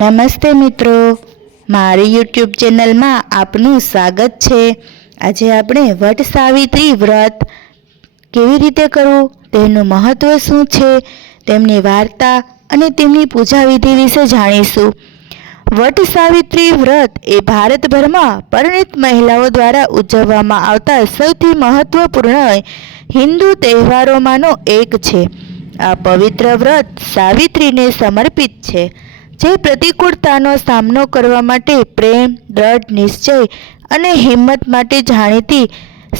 નમસ્તે મિત્રો, મારી યુટ્યુબ ચેનલમાં આપનું સ્વાગત છે। આજે આપણે વટ સાવિત્રી વ્રત કેવી રીતે કરવું, તેનું મહત્વ શું છે, તેમની વાર્તા અને તેમની પૂજા વિધિ વિશે જાણીશું। વટ સાવિત્રી વ્રત એ ભારતભરમાં પરિણીત મહિલાઓ દ્વારા ઉજવવામાં આવતા સૌથી મહત્વપૂર્ણ હિન્દુ તહેવારોમાંનો એક છે। આ પવિત્ર વ્રત સાવિત્રીને સમર્પિત છે, જે પ્રતિકૂળતાનો સામનો કરવા માટે પ્રેમ, દ્રઢ નિશ્ચય અને હિંમત માટે જાણીતી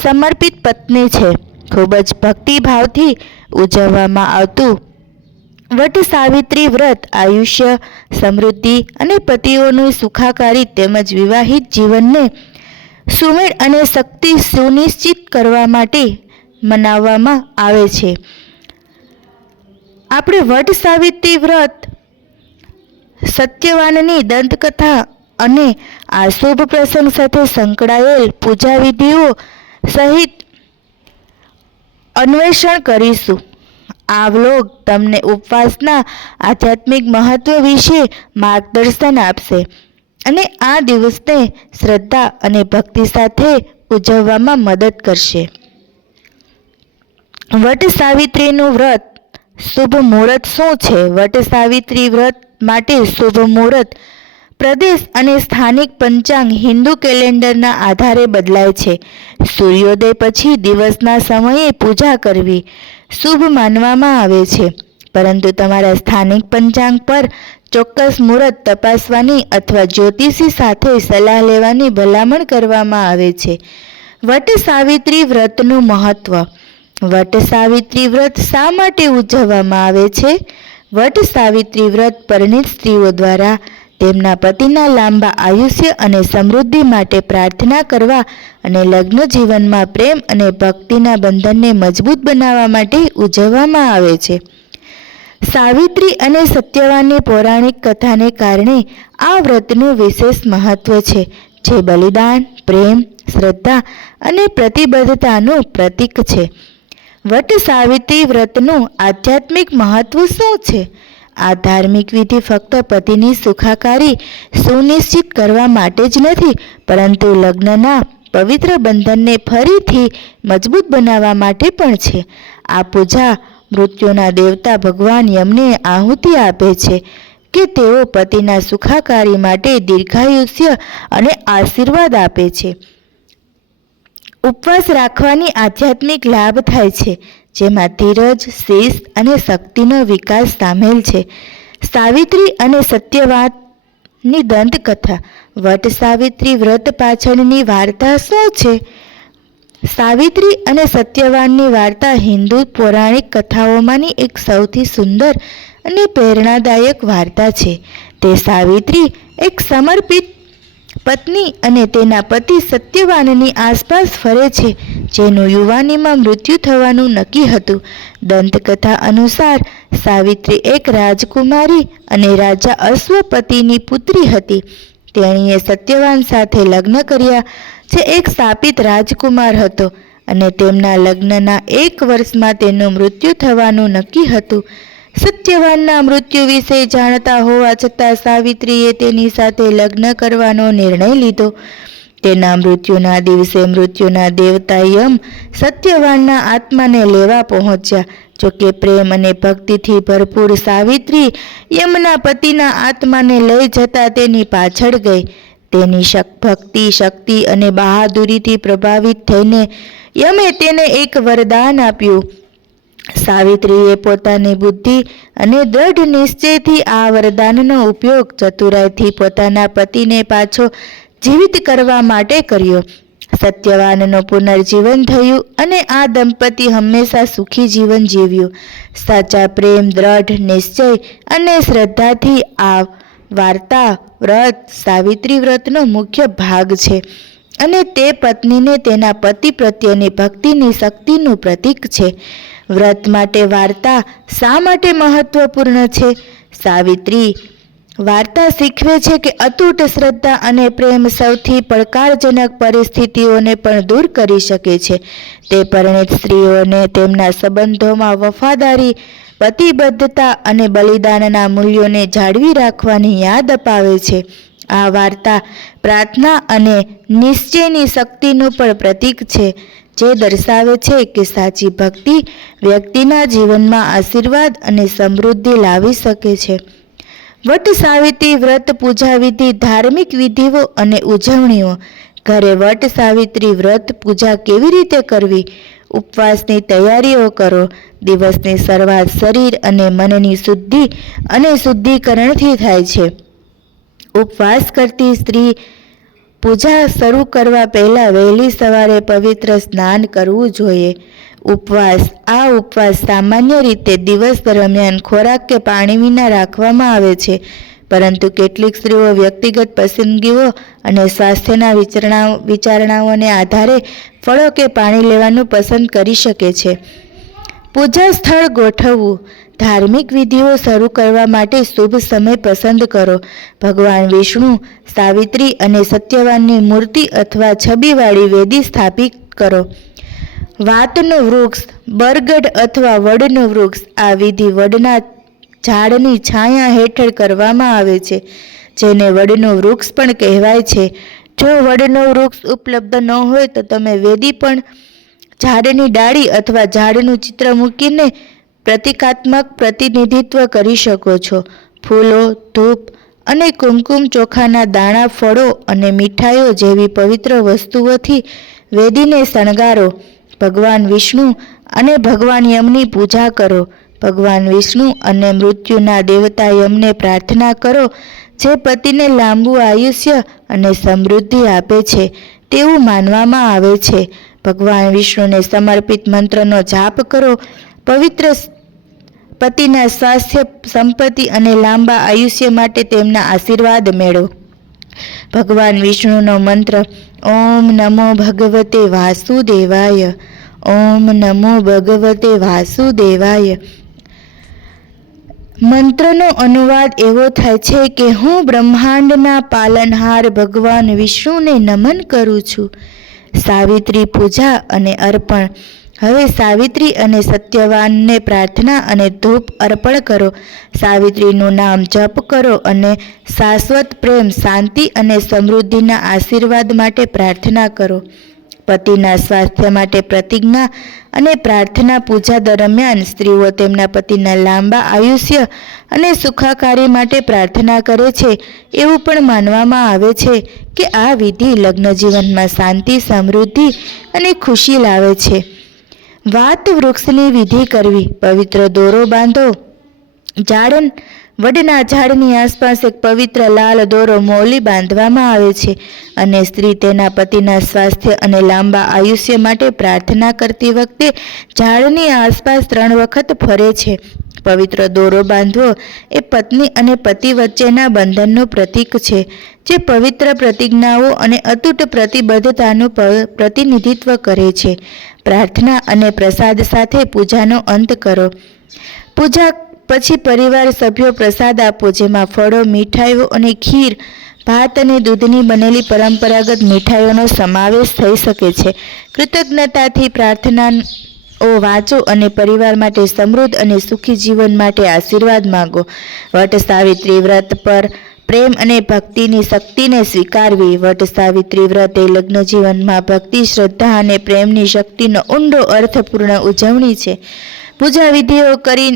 સમર્પિત પત્ની છે। ખૂબ જ ભક્તિભાવથી ઉજવવામાં આવતું વટ સાવિત્રી વ્રત આયુષ્ય, સમૃદ્ધિ અને પતિઓનું સુખાકારી તેમજ વિવાહિત જીવનને સુમેળ અને શક્તિ સુનિશ્ચિત કરવા માટે મનાવવામાં આવે છે। આપણે વટ સાવિત્રી વ્રત, સત્યવાનની દંતકથા અને આ શુભ પ્રસંગ સાથે સંકળાયેલ પૂજા વિધિઓ સહિત અન્વેષણ કરીશું। આ વ્લોગ તમને ઉપવાસના આધ્યાત્મિક મહત્વ વિશે માર્ગદર્શન આપશે અને આ દિવસને શ્રદ્ધા અને ભક્તિ સાથે ઉજવવામાં મદદ કરશે। વટ સાવિત્રીનું વ્રત શુભ મુહૂર્ત શું છે? વટ સાવિત્રી વ્રત માટે શુભ મુહૂર્ત પ્રદેશ અને સ્થાનિક પંચાંગ હિન્દુ કેલેન્ડરના આધારે બદલાય છે। સૂર્યોદય પછી દિવસના સમયે પૂજા કરવી શુભ માનવામાં આવે છે, પરંતુ તમારા સ્થાનિક પંચાંગ પર ચોક્કસ મુહૂર્ત તપાસવાની અથવા જ્યોતિષી સાથે સલાહ લેવાની ભલામણ કરવામાં આવે છે। વટ સાવિત્રી વ્રતનું મહત્વ. વટ સાવિત્રી વ્રત શા માટે ઉજવવામાં આવે છે? વટ સાવિત્રી વ્રત પરિણીત સ્ત્રીઓ દ્વારા તેમના પતિના લાંબા આયુષ્ય અને સમૃદ્ધિ માટે પ્રાર્થના કરવા અને લગ્ન જીવનમાં પ્રેમ અને ભક્તિના બંધનને મજબૂત બનાવવા માટે ઉજવવામાં આવે છે। સાવિત્રી અને સત્યવાનની પૌરાણિક કથાને કારણે આ વ્રતનું વિશેષ મહત્વ છે, જે બલિદાન, પ્રેમ, શ્રદ્ધા અને પ્રતિબદ્ધતાનું પ્રતીક છે। વટ સાવિત્રી વ્રતનું આધ્યાત્મિક મહત્વ શું છે? આ ધાર્મિક વિધિ ફક્ત પતિની સુખાકારી સુનિશ્ચિત કરવા માટે જ નથી, પરંતુ લગ્નના પવિત્ર બંધનને ફરીથી મજબૂત બનાવવા માટે પણ છે। આ પૂજા મૃત્યુના દેવતા ભગવાન યમને આહુતિ આપે છે કે તેઓ પતિના સુખાકારી માટે દીર્ઘાયુષ્ય અને આશીર્વાદ આપે છે। ઉપવાસ રાખવાની આધ્યાત્મિક લાભ થાય છે, જેમાં ધીરજ, શિસ્ત અને શક્તિનો વિકાસ સામેલ છે। સાવિત્રી અને સત્યવાનની દંતકથા. વટ સાવિત્રી વ્રત પાછળની વાર્તા શું છે? સાવિત્રી અને સત્યવાનની વાર્તા હિન્દુ પૌરાણિક કથાઓમાંની એક સૌથી સુંદર અને પ્રેરણાદાયક વાર્તા છે। તે સાવિત્રી, એક સમર્પિત પત્ની અને તેના પતિ સત્યવાનની આસપાસ ફરે છે, જેનું યુવાનીમાં મૃત્યુ થવાનું નક્કી હતું। દંતકથા અનુસાર સાવિત્રી એક રાજકુમારી અને રાજા અશ્વપતિની પુત્રી હતી। તેણીએ સત્યવાન સાથે લગ્ન કર્યા, જે એક શાપિત રાજકુમાર હતો, અને તેમના લગ્નના 1 વર્ષમાં તેનું મૃત્યુ થવાનું નક્કી હતું। સત્યવાનના મૃત્યુ વિશે જાણતા હોવા છતાં સાવિત્રીએ તેની સાથે લગ્ન કરવાનો નિર્ણય લીધો। તેના મૃત્યુના દિવસે મૃત્યુના દેવતા યમ સત્યવાનના આત્માને લેવા પહોંચ્યા। જોકે પ્રેમ અને ભક્તિથી ભરપૂર સાવિત્રી યમના પતિના આત્માને લઈ જતા તેની પાછળ ગઈ। તેની ભક્તિ, શક્તિ અને બહાદુરીથી પ્રભાવિત થઈને યમે તેને એક વરદાન આપ્યું। સાવિત્રીએ પોતાની બુદ્ધિ અને દ્રઢ નિશ્ચયથી આ વરદાનનો ઉપયોગ ચતુરાઈથી પોતાના પતિને પાછો જીવિત કરવા માટે કર્યો। સત્યવાનનું પુનર્જીવન થયું અને આ દંપતી હંમેશા સુખી જીવન જીવ્યું। સાચા પ્રેમ, દ્રઢ નિશ્ચય અને શ્રદ્ધાથી આ વાર્તા વ્રત સાવિત્રી વ્રતનો મુખ્ય ભાગ છે, અને તે પત્નીને તેના પતિ પ્રત્યેની ભક્તિની શક્તિનું પ્રતીક છે। વ્રત માટે વાર્તા શા માટે મહત્વપૂર્ણ છે? સાવિત્રી વાર્તા શીખવે છે કે અતૂટ શ્રદ્ધા અને પ્રેમ સૌથી પડકારજનક પરિસ્થિતિઓને પણ દૂર કરી શકે છે. તે પરિણીત સ્ત્રીઓને તેમના સંબંધોમાં વફાદારી, પ્રતિબદ્ધતા અને બલિદાનના મૂલ્યોને જાળવી રાખવાની યાદ અપાવે છે. આ વાર્તા પ્રાર્થના અને નિશ્ચયની શક્તિનું પણ પ્રતીક છે, જે દર્શાવે છે કે સાચી ભક્તિ વ્યક્તિના જીવનમાં આશીર્વાદ અને સમૃદ્ધિ લાવી શકે છે. વટ સાવિત્રી વ્રત પૂજા વિધિ, ધાર્મિક વિધિઓ અને ઉજવણીઓ. ઘરે વટ સાવિત્રી વ્રત પૂજા કેવી રીતે કરવી? ઉપવાસની તૈયારીઓ કરો. દિવસની શરૂઆત શરીર અને મનની શુદ્ધિ અને શુદ્ધિકરણથી થાય છે. ઉપવાસ કરતી સ્ત્રી પૂજા શરૂ કરવા પહેલાં વહેલી સવારે પવિત્ર સ્નાન કરવું જોઈએ. આ ઉપવાસ સામાન્ય રીતે દિવસ દરમિયાન ખોરાક કે પાણી વિના રાખવામાં આવે છે, પરંતુ કેટલીક સ્ત્રીઓ વ્યક્તિગત પસંદગીઓ અને સ્વાસ્થ્યના વિચારણાઓને આધારે ફળો કે પાણી લેવાનું પસંદ કરી શકે છે. પૂજા સ્થળ ગોઠવવું. ધાર્મિક વિધિઓ શરૂ કરવા માટે શુભ સમય પસંદ કરો. ભગવાન વિષ્ણુ, સાવિત્રી અને સત્યવાનની મૂર્તિ અથવા છબીવાળી વેદી સ્થાપિત કરો. વાતનું વૃક્ષ, બરગદ અથવા વડનું વૃક્ષ. આ વિધિ વડના ઝાડની છાયા હેઠળ કરવામાં આવે છે, જેને વડનું વૃક્ષ પણ કહેવાય છે. જો વડનું વૃક્ષ ઉપલબ્ધ ન હોય તો તમે વેદી પણ ઝાડની ડાળી અથવા ઝાડનું ચિત્ર મૂકીને પ્રતીકાત્મક પ્રતિનિધિત્વ કરી શકો છો. ફૂલો, ધૂપ અને કુમકુમ, ચોખાના દાણા, ફળો અને મીઠાઈઓ જેવી પવિત્ર વસ્તુઓથી વેદીને શણગારો. ભગવાન વિષ્ણુ અને ભગવાન યમની પૂજા કરો. ભગવાન વિષ્ણુ અને મૃત્યુના દેવતા યમને પ્રાર્થના કરો, જે પતિને લાંબુ આયુષ્ય અને સમૃદ્ધિ આપે છે તેવું માનવામાં આવે છે. ભગવાન વિષ્ણુને સમર્પિત મંત્રનો જાપ કરો. પવિત્ર પતિના સ્વાસ્થ્ય, સંપત્તિ અને લાંબા આયુષ્ય માટે તેમના આશીર્વાદ મેળવો. ભગવાન વિષ્ણુનો મંત્ર: ઓમ નમો ભગવતે વાસુદેવાય. ઓમ નમો ભગવતે વાસુદેવાય. મંત્રનો અનુવાદ એવો થાય છે કે હું બ્રહ્માંડના પાલનહાર ભગવાન વિષ્ણુને નમન કરું છું. સાવિત્રી પૂજા અને અર્પણ. હવે સાવિત્રી અને સત્યવાનને પ્રાર્થના અને ધૂપ અર્પણ કરો. સાવિત્રીનું નામ જપ કરો અને શાશ્વત પ્રેમ, શાંતિ અને સમૃદ્ધિના આશીર્વાદ માટે પ્રાર્થના કરો. પતિના સ્વાસ્થ્ય માટે પ્રતિજ્ઞા અને પ્રાર્થના. પૂજા દરમિયાન સ્ત્રીઓ તેમના પતિના લાંબા આયુષ્ય અને સુખાકારી માટે પ્રાર્થના કરે છે. એવું પણ માનવામાં આવે છે કે આ વિધિ લગ્ન જીવનમાં શાંતિ, સમૃદ્ધિ અને ખુશી લાવે છે. વાત વૃક્ષની વિધિ કરવી. પવિત્ર દોરો બાંધો. વડના ઝાડની આસપાસ એક પવિત્ર લાલ દોરો મૌલી બાંધવામાં આવે છે અને સ્ત્રી તેના પતિના સ્વાસ્થ્ય અને લાંબા આયુષ્ય માટે પ્રાર્થના કરતી વખતે ઝાડની આસપાસ 3 વખત ફરે છે. પવિત્ર દોરો બાંધવો એ પત્ની અને પતિ વચ્ચેના બંધનનું પ્રતીક છે, જે પવિત્ર પ્રતિજ્ઞાઓ અને અતૂટ પ્રતિબદ્ધતાનું પ્રતિનિધિત્વ કરે છે. પ્રાર્થના અને પ્રસાદ સાથે પૂજાનો અંત કરો. પૂજા પછી પરિવાર સભ્યો પ્રસાદ આપો, જેમાં ફળો, મીઠાઈઓ અને ખીર, ભાત અને દૂધની બનેલી પરંપરાગત મીઠાઈઓનો સમાવેશ થઈ શકે છે. કૃતજ્ઞતાથી પ્રાર્થનાઓ વાંચો અને પરિવાર માટે સમૃદ્ધ અને સુખી જીવન માટે આશીર્વાદ માંગો. વટ સાવિત્રી વ્રત પર પ્રેમ અને ભક્તિની શક્તિને સ્વીકારવી. વટ સાવિત્રી વ્રત એ લગ્ન જીવનમાં ભક્તિ, શ્રદ્ધા અને પ્રેમની શક્તિનો ઊંડો અર્થપૂર્ણ ઉજવણી છે. પૂજા વિધિઓ કરી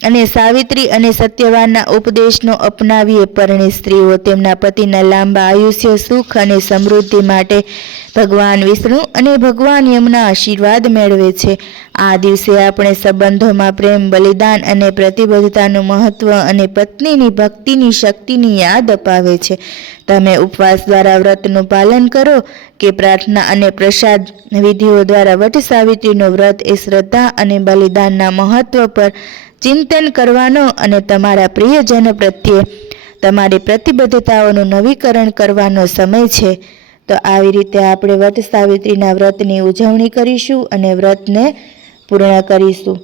અને સાવિત્રી અને સત્યવાનના ઉપદેશનો અપનાવીએ પરિણીત સ્ત્રીઓ તેમના પતિના લાંબા આયુષ્ય, સુખ અને સમૃદ્ધિ માટે ભગવાન વિષ્ણુ અને ભગવાન યમના આશીર્વાદ મેળવે છે. આ દિવસે આપણે સંબંધોમાં પ્રેમ, બલિદાન અને પ્રતિબદ્ધતાનું મહત્વ અને પત્નીની ભક્તિની શક્તિની યાદ અપાવે છે. તમે ઉપવાસ દ્વારા વ્રતનું પાલન કરો કે પ્રાર્થના અને પ્રસાદ વિધિઓ દ્વારા વટ સાવિત્રીનું વ્રત એ શ્રદ્ધા અને બલિદાનના મહત્વ પર ચિંતન કરવાનો અને તમારા પ્રિયજન પ્રત્યે તમારી પ્રતિબદ્ધતાઓનું નવીકરણ કરવાનો સમય છે. તો આવી રીતે આપણે વટ સાવિત્રીના વ્રતની ઉજવણી કરીશું અને વ્રતને પૂર્ણ કરીશું.